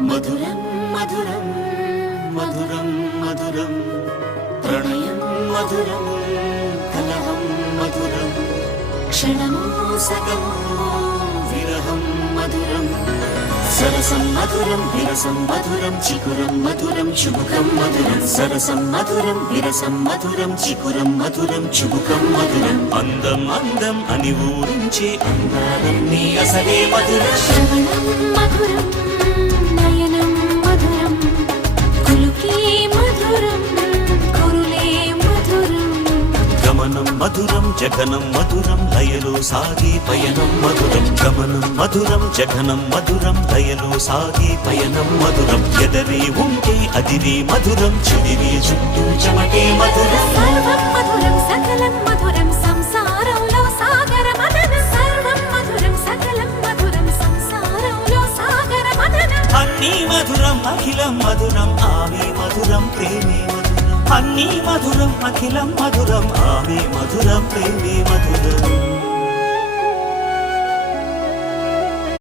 మధురం మధురం మధురం మధురం ప్రణయం మధురం కలహం మధురం క్షణమో సగమో విరహం మధురం సరసం మధురం విరసం మధురం చికురం మధురం చుబుకం మధురం సరసం మధురం విరసం మధురం చికురం మధురం చుబుకం మధురం అందం అందం అని ఊరించే అందాలన్నీ అసలే మధురం శ్రవణం మధురం నయనం మధురం కులుకే మధురం కురులే మధురం గమనం మధురం జగనం మధురం లయలో సాగే పయనం మధురం గమనం మధురం జగనం మధురం లయలో సాగే పయనం మధురం ఎదరే ఉంటే అదిరే మధురం చెదిరే చుట్టూ చెమటే మధురం సర్వం మధురం సకలం మధురం సంసారంలో సాగర మదనం సర్వం మధురం సకలం మధురం సంసారంలో సాగర మదనం అన్నీ మధురం అఖిలం మధురం ఆమె మధురం ప్రేమే మధురం అన్నీ మధురం అఖిలం మధురం ఆమె మధురం ప్రేమే మధురం